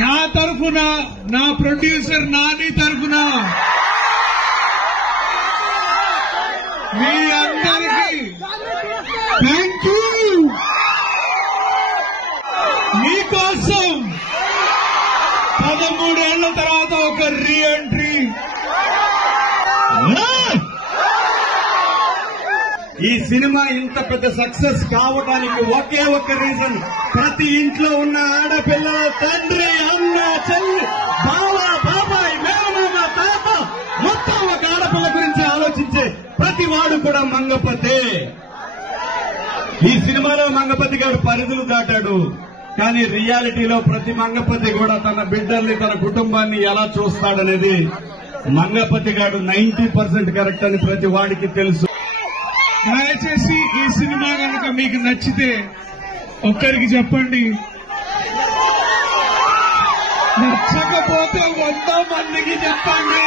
నా తరఫున, నా ప్రొడ్యూసర్ నాని తరఫున మీ అందరికీ థ్యాంక్ యూ. మీకోసం 13 ఏళ్ల తర్వాత ఒక రీ ఎంట్రీ. ఈ సినిమా ఇంత పెద్ద సక్సెస్ కావడానికి ఒకే ఒక్క రీజన్, ప్రతి ఇంట్లో ఉన్న ఆడపిల్లల తండ్రి, అన్న, చెల్లి, బావ, బాబాయ్, మేనమామ, తాత, మొత్తం ఒక ఆడపిల్ల గురించి ఆలోచించే ప్రతి వాడు కూడా మంగపతే. ఈ సినిమాలో మంగపతి గారు పరిధులు దాటాడు, కానీ రియాలిటీలో ప్రతి మంగపతి కూడా తన బిడ్డల్ని, తన కుటుంబాన్ని ఎలా చూస్తాడనేది మంగపతి గారు 90% కరెక్ట్ అని ప్రతి వాడికి తెలుసు. దయచేసి ఈ సినిమా కనుక మీకు నచ్చితే ఒక్కరికి చెప్పండి, నచ్చకపోతే 100 మందికి చెప్పండి.